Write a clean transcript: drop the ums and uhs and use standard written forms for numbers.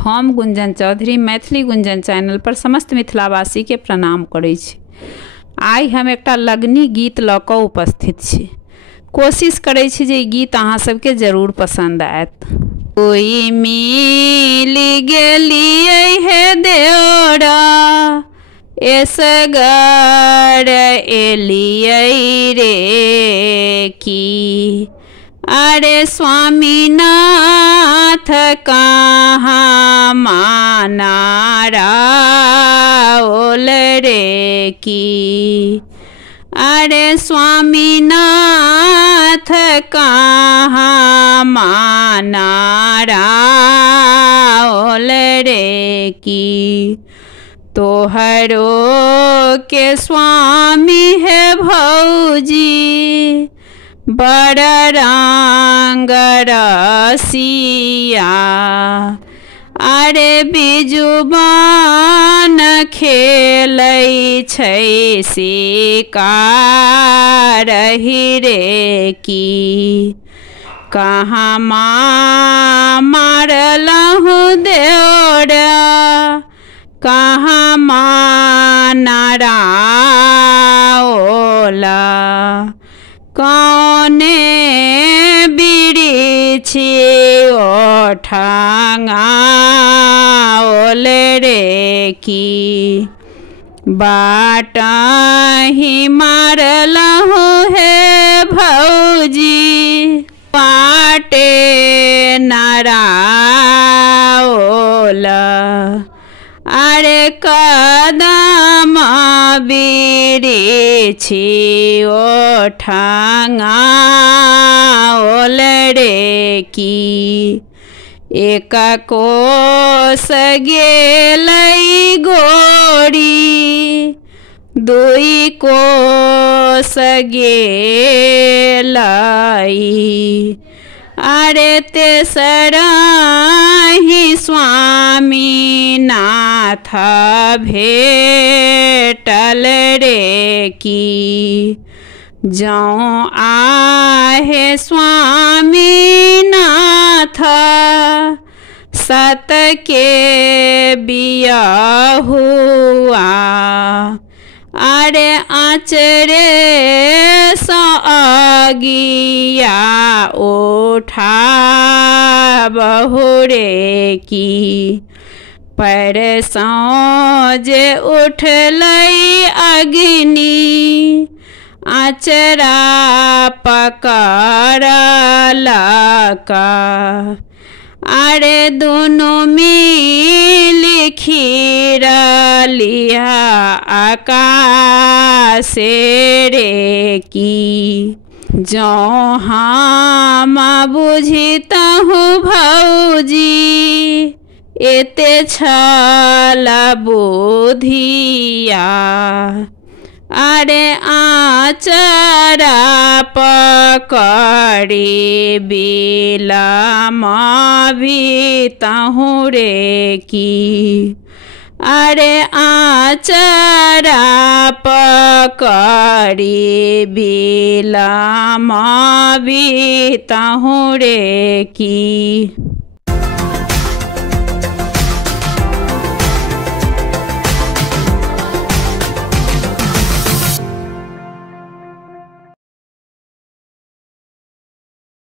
हम गुंजन चौधरी मैथिली गुंजन चैनल पर समस्त मिथिलावासी के प्रणाम करै छी। आइ हम एकटा लगनी गीत लऽ कऽ उपस्थित छी। कोशिश करै छी जे ई गीत अहाँ सबके जरूर पसंद आयत। कोई मिल गेलियै हे देओरा एसगर एलियै रे की, अरे स्वामीनाथ कहाँ मानारा ओल रे की, अरे स्वामीनाथ कहाँ मानारा ओल रे की, तोहरो के स्वामी है भौजी बड़ रंग रसिया, अरे बिजुबान खेलै छै शिकार रे की, कहाँ मारलहु देओरा कहाँ मानारा ओला, कौने बिरिछी ओठंगा ओल रे की, बाटही मारलहु हे भौजी बाटे नारा ओला, अरे कदम बिरिछी ओठंगा ओल रे की, एक कोस गेलै गोरी दुई कोस गेलै, अरे तेसरही स्वामीनाथ भेटल रे की, जौं आहे स्वामीनाथ सत के बियाहुआ, अरे आचरे सँ अगिया उठा बहुरे की, परसों जे उठलै अग्नि आचरा पकड़लका, अरे दुनू मिल खीरलिया आकाशे रे की, जौं हम बुझितहु भौजी एते छल बुधिया, अरे आचरा पकड़ी बिलमबितहु रे की, अरे आचरा पकड़ी बिलमबितहु रे की।